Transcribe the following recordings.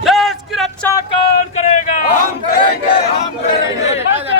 देश की रक्षा कौन करेगा? हम करेंगे, हम करेंगे,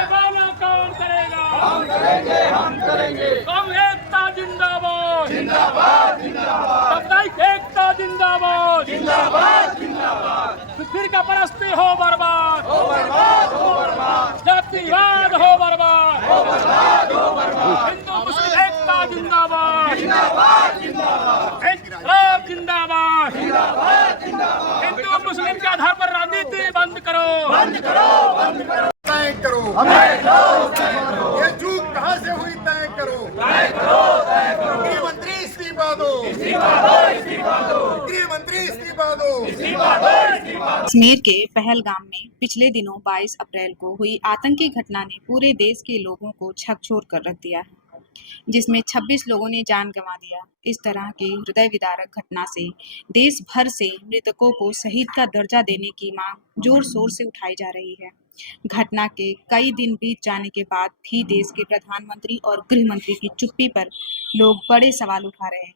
वाला कौन करेगा? हम करेंगे, हम करेंगे। कौम एकता जिंदाबाद, जिंदाबाद, जिंदाबाद, सामुदायिक एकता जिंदाबाद, जिंदाबाद, जिंदाबाद। फिर का परस्ती हो बर्बाद, हो बर्बाद, हो बर्बाद, जातिवाद हो बर्बाद, हो बर्बाद, हो बर्बाद। हिंदू मुस्लिम एकता जिंदाबाद, जिंदाबाद, जिंदाबाद, इंकलाब जिंदाबाद, जिंदाबाद, जिंदाबाद। हिंदू मुस्लिम के आधार पर राजनीति बंद करो, बंद करो, बंद करो। तय करो, तय करो, तय करो, ये चूक कहाँ से हुई तय करो। तय करो, तय करो। गृह मंत्री इस्तीफा दो, इस्तीफा दो, इस्तीफा दो, गृह मंत्री इस्तीफा दो। इस्तीफा दो, इस्तीफा दो। कश्मीर के पहलगाम में पिछले दिनों 22 अप्रैल को हुई आतंकी घटना ने पूरे देश के लोगों को झकझोर कर रख दिया है, जिसमें 26 लोगों ने जान गंवा दिया। इस तरह की हृदय विदारक घटना से देश भर से मृतकों को शहीद का दर्जा देने की मांग जोर शोर से उठाई जा रही है। घटना के कई दिन बीत जाने के बाद भी देश के प्रधानमंत्री और गृह मंत्री की चुप्पी पर लोग बड़े सवाल उठा रहे हैं।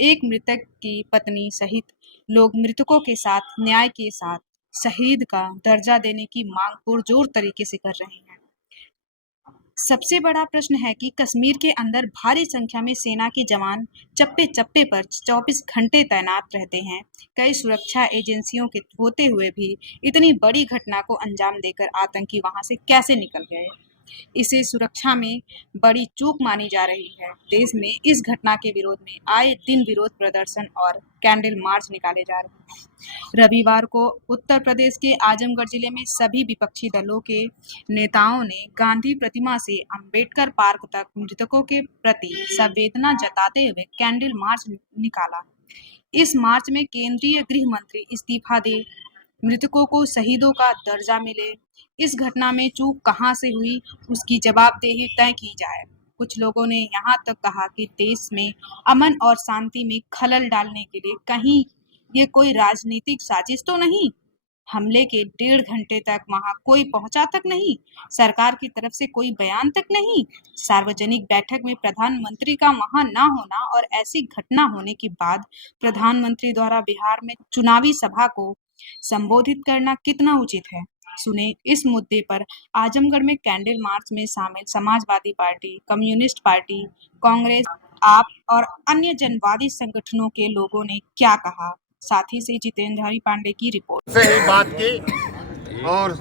एक मृतक की पत्नी सहित लोग मृतकों के साथ न्याय के साथ शहीद का दर्जा देने की मांग पुरजोर तरीके से कर रहे हैं। सबसे बड़ा प्रश्न है कि कश्मीर के अंदर भारी संख्या में सेना के जवान चप्पे चप्पे पर 24 घंटे तैनात रहते हैं। कई सुरक्षा एजेंसियों के होते हुए भी इतनी बड़ी घटना को अंजाम देकर आतंकी वहां से कैसे निकल गए, इसे सुरक्षा में बड़ी चूक मानी जा रही है। देश में इस घटना के विरोध में आए दिन विरोध प्रदर्शन और कैंडल मार्च निकाले जा रहे हैं। रविवार को उत्तर प्रदेश के आजमगढ़ जिले में सभी विपक्षी दलों के नेताओं ने गांधी प्रतिमा से अंबेडकर पार्क तक मृतकों के प्रति संवेदना जताते हुए कैंडल मार्च निकाला। इस मार्च में केंद्रीय गृह मंत्री इस्तीफा दे, मृतकों को शहीदों का दर्जा मिले, इस घटना में चूक कहां से हुई उसकी जवाबदेही तय की जाए। कुछ लोगों ने यहां तक कहा कि देश में अमन और शांति में खलल डालने के लिए कहीं ये कोई राजनीतिक साजिश तो नहीं। हमले के 1.5 घंटे तक वहां कोई पहुंचा तक नहीं, सरकार की तरफ से कोई बयान तक नहीं, सार्वजनिक बैठक में प्रधानमंत्री का वहां ना होना और ऐसी घटना होने के बाद प्रधानमंत्री द्वारा बिहार में चुनावी सभा को संबोधित करना कितना उचित है। सुने इस मुद्दे पर आजमगढ़ में कैंडल मार्च में शामिल Samajwadi party, communist party, Congress, आप और अन्य जनवादी संगठनों के लोगों ने क्या कहा। साथी से जितेंद्र हरि पांडे की रिपोर्ट। से ही बात की और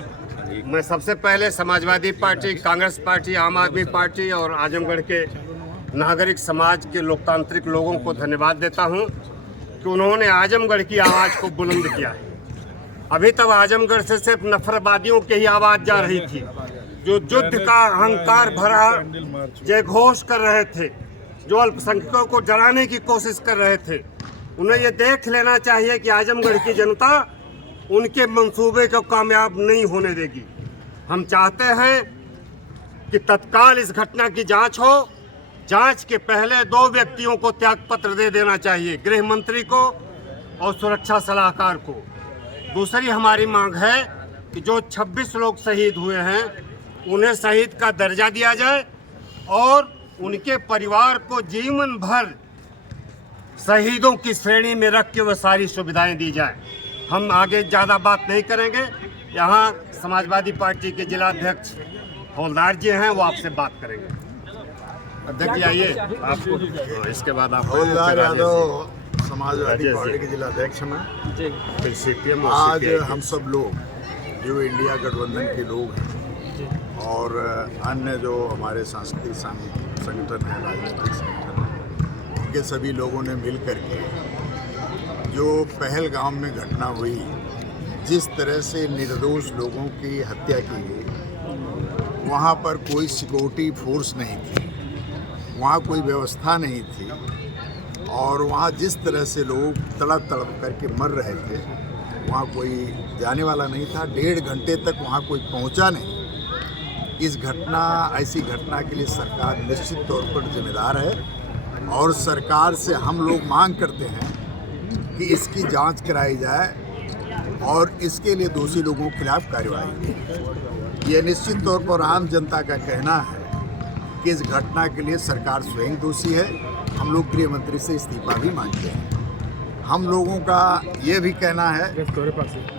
मैं सबसे पहले समाजवादी पार्टी, कांग्रेस पार्टी, आम आदमी पार्टी और आजमगढ़ के नागरिक समाज के लोकतांत्रिक लोगों को धन्यवाद देता हूं कि उन्होंने आजमगढ़ की आवाज़ को बुलंद किया है। अभी तक आजमगढ़ से सिर्फ नफरतवादियों की ही आवाज़ जा रही थी, जो युद्ध का अहंकार भरा जयघोष कर रहे थे, जो अल्पसंख्यकों को डराने की कोशिश कर रहे थे। उन्हें ये देख लेना चाहिए कि आजमगढ़ की जनता उनके मंसूबे को कामयाब नहीं होने देगी। हम चाहते हैं कि तत्काल इस घटना की जांच हो। जांच के पहले 2 व्यक्तियों को त्यागपत्र दे देना चाहिए, गृह मंत्री को और सुरक्षा सलाहकार को। दूसरी हमारी मांग है कि जो 26 लोग शहीद हुए हैं उन्हें शहीद का दर्जा दिया जाए और उनके परिवार को जीवन भर शहीदों की श्रेणी में रख के वह सारी सुविधाएं दी जाए। हम आगे ज़्यादा बात नहीं करेंगे। यहाँ समाजवादी पार्टी के जिला अध्यक्ष हौलदार जी हैं, वो आपसे बात करेंगे। अध्यक्ष जी आइए, आपको इसके बाद आप हौलदार यादव समाजवादी पार्टी के जिला अध्यक्ष हैं। फिर सीपीएम। आज हम सब लोग जो इंडिया गठबंधन के लोग हैं और अन्य जो हमारे सांस्कृतिक संगठन हैं, राजनीतिक संगठन हैं, उनके सभी लोगों ने मिल करके जो पहलगाम में घटना हुई, जिस तरह से निर्दोष लोगों की हत्या की गई, वहाँ पर कोई सिक्योरिटी फोर्स नहीं थी, वहाँ कोई व्यवस्था नहीं थी और वहाँ जिस तरह से लोग तड़प तड़प करके मर रहे थे, वहाँ कोई जाने वाला नहीं था। 1.5 घंटे तक वहाँ कोई पहुँचा नहीं। इस घटना, ऐसी घटना के लिए सरकार निश्चित तौर पर जिम्मेदार है और सरकार से हम लोग मांग करते हैं कि इसकी जांच कराई जाए और इसके लिए दोषी लोगों के खिलाफ कार्रवाई हो। ये निश्चित तौर पर आम जनता का कहना है कि इस घटना के लिए सरकार स्वयं दोषी है। हम लोग गृह मंत्री से इस्तीफा भी मांगते हैं। हम लोगों का ये भी कहना है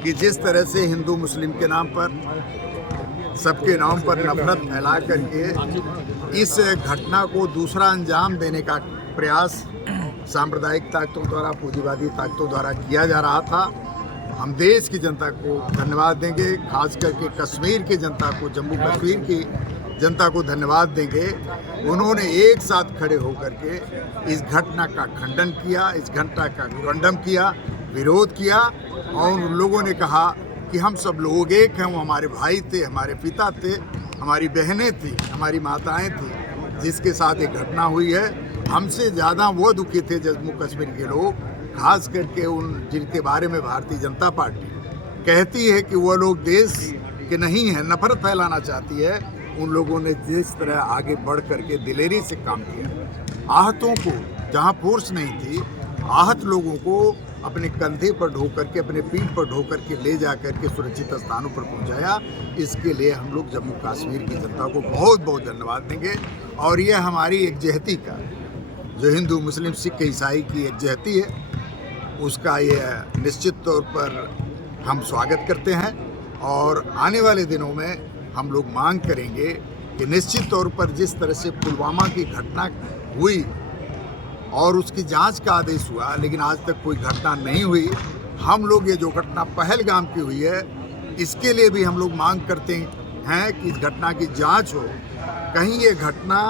कि जिस तरह से हिंदू मुस्लिम के नाम पर, सबके नाम पर नफरत फैला करके इस घटना को दूसरा अंजाम देने का प्रयास सांप्रदायिक ताकतों द्वारा, पूंजीवादी ताकतों द्वारा किया जा रहा था, हम देश की जनता को धन्यवाद देंगे, खास करके कश्मीर की जनता को, जम्मू कश्मीर की जनता को धन्यवाद देंगे। उन्होंने एक साथ खड़े होकर के इस घटना का खंडन किया, इस घटना का कंडम किया, विरोध किया और उन लोगों ने कहा कि हम सब लोग एक हैं। वो हमारे भाई थे, हमारे पिता थे, हमारी बहनें थी, हमारी माताएं थी, जिसके साथ एक घटना हुई है। हमसे ज़्यादा वो दुखी थे जम्मू कश्मीर के लोग, खास करके उन जिनके बारे में भारतीय जनता पार्टी कहती है कि वो लोग देश के नहीं हैं, नफरत फैलाना चाहती है। उन लोगों ने जिस तरह आगे बढ़ करके दिलेरी से काम किया, आहतों को, जहां फोर्स नहीं थी, आहत लोगों को अपने कंधे पर ढो करके, अपने पीठ पर ढो करके ले जा करके सुरक्षित स्थानों पर पहुंचाया। इसके लिए हम लोग जम्मू कश्मीर की जनता को बहुत बहुत धन्यवाद देंगे। और यह हमारी एकजहती का, जो हिंदू मुस्लिम सिख ईसाई की एकजहती है, उसका यह निश्चित तौर पर हम स्वागत करते हैं। और आने वाले दिनों में हम लोग मांग करेंगे कि निश्चित तौर पर जिस तरह से पुलवामा की घटना हुई और उसकी जांच का आदेश हुआ, लेकिन आज तक कोई घटना नहीं हुई। हम लोग ये जो घटना पहलगाम की हुई है, इसके लिए भी हम लोग मांग करते हैं कि इस घटना की जांच हो। कहीं ये घटना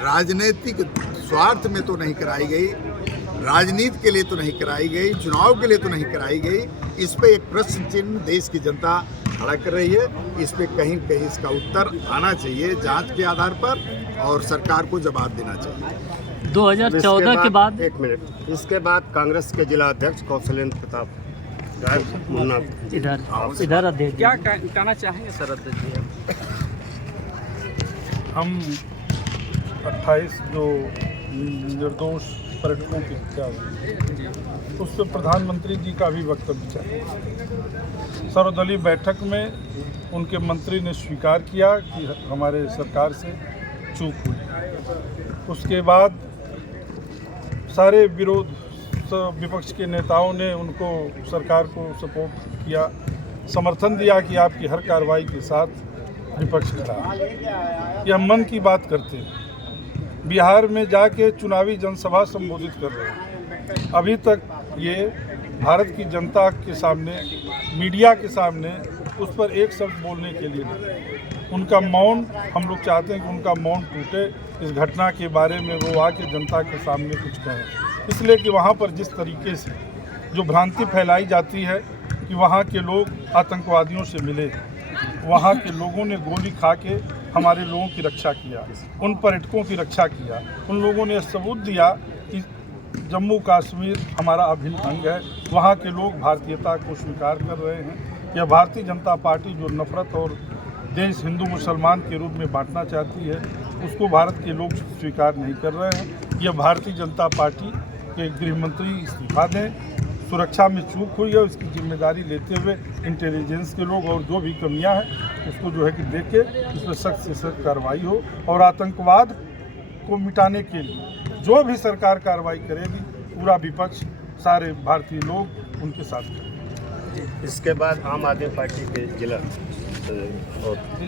राजनीतिक स्वार्थ में तो नहीं कराई गई, राजनीति के लिए तो नहीं कराई गई, चुनाव के लिए तो नहीं कराई गई। इस पे एक प्रश्न चिन्ह देश की जनता खड़ा कर रही है। इस पे कहीं न कहीं इसका उत्तर आना चाहिए जांच के आधार पर, और सरकार को जवाब देना चाहिए। 2014 के बाद एक मिनट, इसके बाद कांग्रेस के जिला अध्यक्ष कौशलेंद्र प्रताप मुन्ना इधर अध्यक्ष क्या कहना चाहेंगे सर? अध्यक्ष हम 28 जो निर्दोष पर्यटकों की हत्या हुई, उस पर प्रधानमंत्री जी का भी वक्तव्य चाहिए। सर्वदलीय बैठक में उनके मंत्री ने स्वीकार किया कि हमारे सरकार से चूक हुई। उसके बाद सारे विपक्ष के नेताओं ने उनको, सरकार को सपोर्ट किया, समर्थन दिया कि आपकी हर कार्रवाई के साथ विपक्ष खड़ा। यह मन की बात करते हैं। बिहार में जाके चुनावी जनसभा संबोधित कर रहे हैं। अभी तक ये भारत की जनता के सामने, मीडिया के सामने उस पर एक शब्द बोलने के लिए नहीं। उनका मौन, हम लोग चाहते हैं कि उनका मौन टूटे, इस घटना के बारे में वो आके जनता के सामने कुछ कहें। इसलिए कि वहाँ पर जिस तरीके से जो भ्रांति फैलाई जाती है कि वहाँ के लोग आतंकवादियों से मिले, वहाँ के लोगों ने गोली खा के हमारे लोगों की रक्षा किया, उन पर्यटकों की रक्षा किया। उन लोगों ने सबूत दिया कि जम्मू कश्मीर हमारा अभिन्न अंग है। वहाँ के लोग भारतीयता को स्वीकार कर रहे हैं। यह भारतीय जनता पार्टी जो नफरत और देश हिंदू मुसलमान के रूप में बांटना चाहती है, उसको भारत के लोग स्वीकार नहीं कर रहे हैं। यह भारतीय जनता पार्टी के गृह मंत्री इस्तीफा दें। सुरक्षा में चूक हुई है, उसकी जिम्मेदारी लेते हुए इंटेलिजेंस के लोग और जो भी कमियां हैं उसको जो है कि देख के इस पर सख्त से सख्त कार्रवाई हो, और आतंकवाद को मिटाने के लिए जो भी सरकार कार्रवाई करेगी, पूरा विपक्ष, सारे भारतीय लोग उनके साथ करेंगे। इसके बाद आम आदमी पार्टी के जिला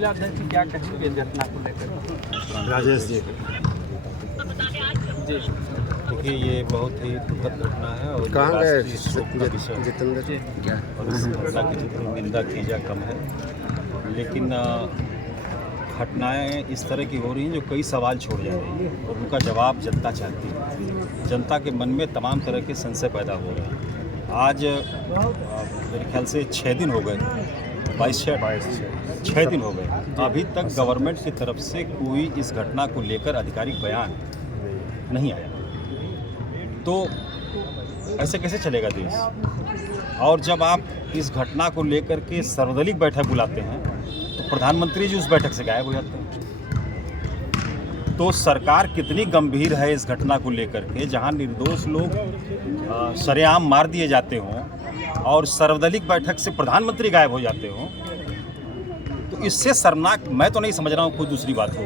अध्यक्ष क्या कहेंगे घटना को लेकर? राजेश जी। देखिए, ये बहुत ही दुखद घटना है और कहाँ गए जितेंद्र जी, और इस घटना की जितनी निंदा की जा कम है। लेकिन घटनाएं इस तरह की हो रही हैं जो कई सवाल छोड़ जा रही हैं, और उनका जवाब जनता चाहती है। जनता के मन में तमाम तरह के संशय पैदा हो रहे हैं। आज मेरे ख्याल से 6 दिन हो गए, 6 दिन हो गए, अभी तक गवर्नमेंट की तरफ से कोई इस घटना को लेकर आधिकारिक बयान नहीं आया। तो ऐसे कैसे चलेगा देश? और जब आप इस घटना को लेकर के सर्वदलीय बैठक बुलाते हैं तो प्रधानमंत्री जी उस बैठक से गायब हो जाते हैं। तो सरकार कितनी गंभीर है इस घटना को लेकर के, जहां निर्दोष लोग सरेआम मार दिए जाते हों और सर्वदलीय बैठक से प्रधानमंत्री गायब हो जाते हों, तो इससे शर्मनाक मैं तो नहीं समझ रहा हूँ कोई दूसरी बात हो।